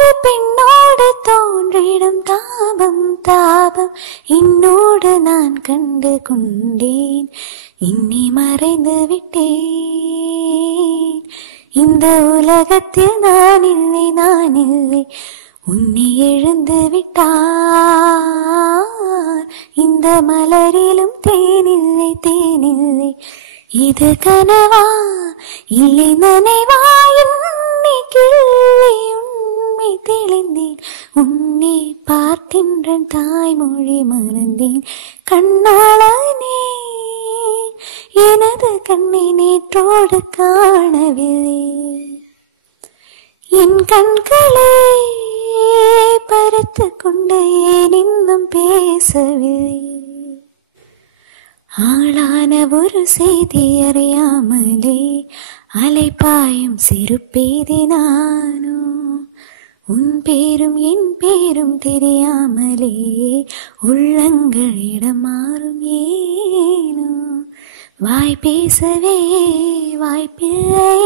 ஒரு பெண்ணோடு தோன்றிடும் தாபம் தாபம் என்னோடு நான் கண்டு கொண்டேன். இன்னி மறைந்து விட்டேன். இந்த உலகத்தில் நான் இல்லை நான் இல்லை, உன்னை எழுந்து விட்டார். இந்த மலரிலும் தேனில்லை தேனில்லை, இது கனவா இல்லை நனைவா? என்னை கிள்ளி உண்மை தெளிந்தேன். உன்னை பார்க்கின்ற தாய்மொழி மறந்தேன். கண்ணாளனே எனது கண்ணை நேற்றோடு காணவில்லை. என் கண்களே பறித்து கொண்டு ஏன் இன்னும் பேசவில்லை? ஆளான ஒரு செய்தி அறியாமலே அலைப்பாயும் சிறு பேதி நானோ. உன் பேரும் என் பேரும் தெரியாமலே உள்ளங்களிடம் மாறும் ஏனோ. வாய் பேசவே வாய்ப்பில்லை,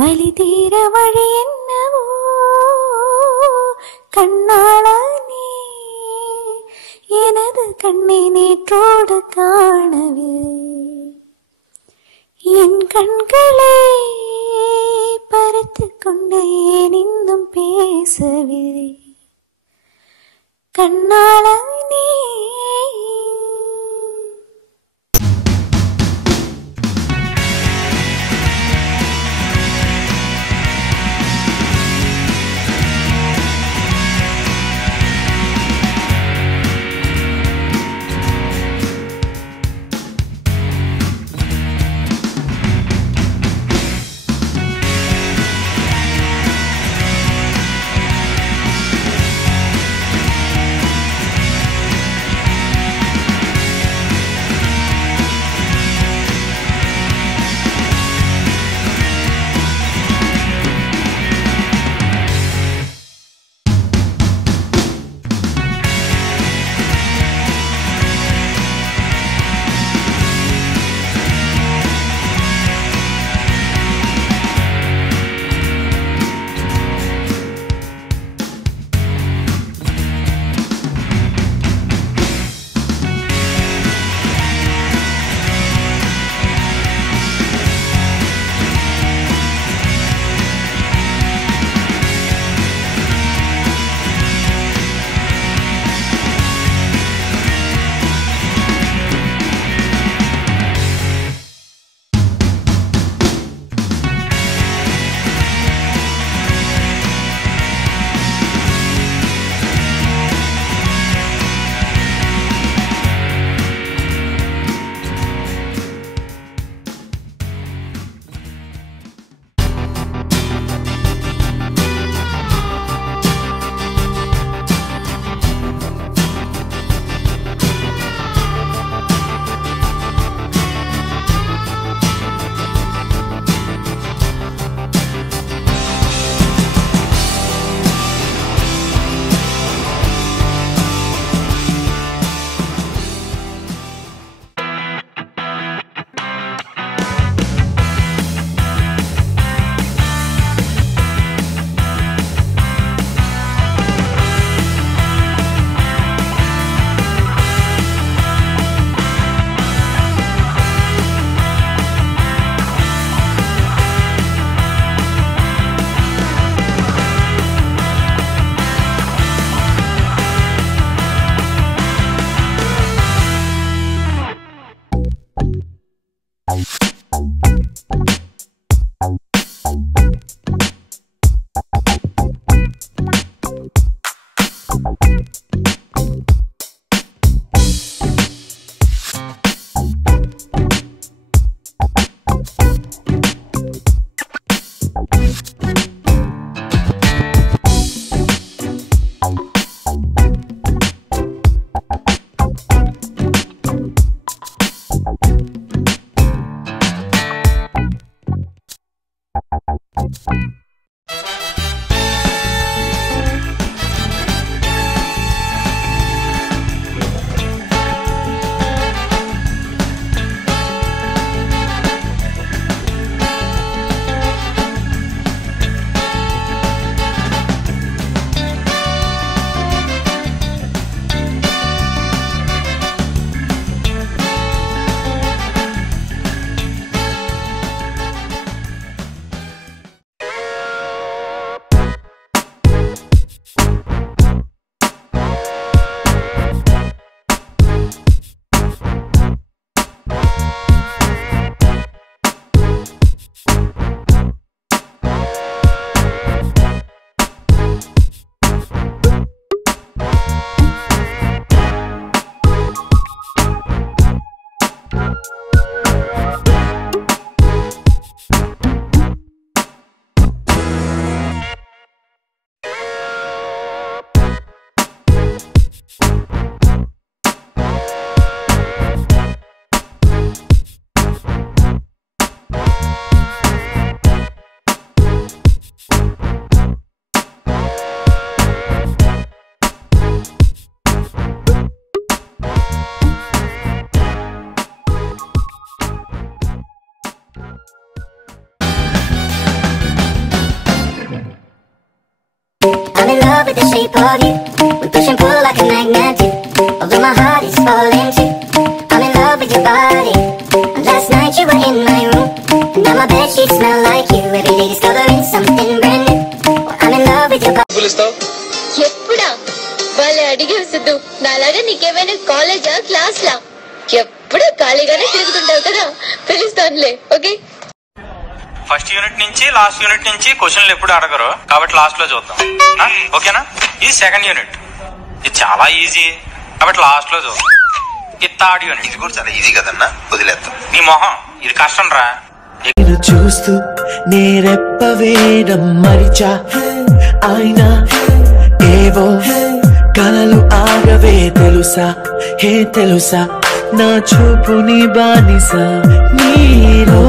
வலி தீர வழி என்னவோ. கண்ணாளனே எனது கண்ணை நேற்றோடு காணவில்லை. என் கண்களே பறித்து கொண்டு ஏன் இன்னும் பேசவில்லை? கண்ணாளனே. love with the shape of you. We push and pull like a magnet do. Although my heart is falling too, I'm in love with your body. And last night you were in my room, and now my bedsheets smell like you. Every day discovering something brand new. Well, I'm in love with your body. ఎప్పుడా వాళ్ళు అడిగి వస్తుంది నాలాగా నీకేమైనా కాలేజా class లా ఎప్పుడు ఖాళీగానే తిరుగుతుంటావు కదా పిలుస్తానులే ఓకే. ఫస్ట్ యూనిట్ నుంచి లాస్ట్ యూనిట్ నుంచి క్వశ్చన్లు ఎప్పుడు అడగరు కాబట్టి లాస్ట్ లో చూద్దాం ఓకేనా. ఇది సెకండ్ యూనిట్, ఇది చాలా ఈజీ కాబట్టి లాస్ట్ లో చూద్దాం. ఇది థర్డ్ యూనిట్, ఇది కూడా చాలా ఈజీ కదన్నా వదిలేద్దాం. నీ మొహం ఇది కష్టం రా. చూస్తూ నేరెప్పవేయడం మరిచా అయినా ఏవో కలలు ఆగవే తెలుసా హే తెలుసా నా చూపుని బానిస నీలో.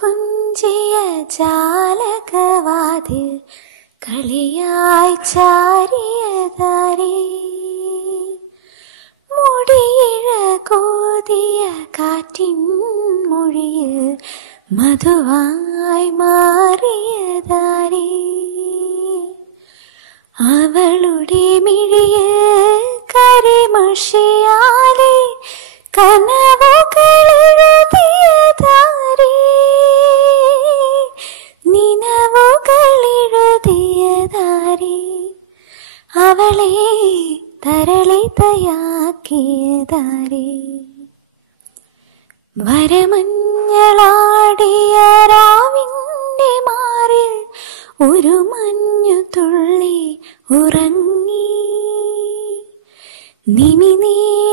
കൊഞ്ചിയ ജാലകവാതിൽ കളിയായി ചാരിയതാരേ മുടിയിഴ കോതിയ കാറ്റിൻ മൊഴിയിൽ മധുവായി മാറിയതാരേ അവളുടെ മിഴിയിൽ കരിമഷിയാലെ കനവുകളെഴുതിയതാരേ നിനവുകളെഴുതിയതാരേ അവളെ തരളിതയാക്കിയതാരേ വരമഞ്ഞളാടിയ രാവിന്റെ മാറിൽ ഒരു മഞ്ഞു തുള്ളി ഉറങ്ങി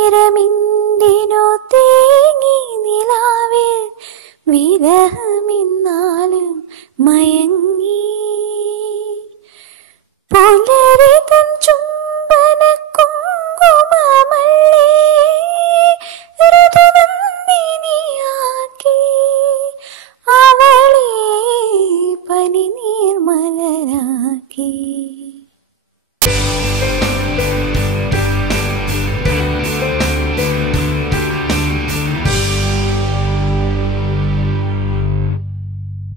നിമിനേരമിന്തിനോ തേങ്ങി നിലാവിൽ വിരഹമെന്നാലും മയങ്ങി പുലരിതൻ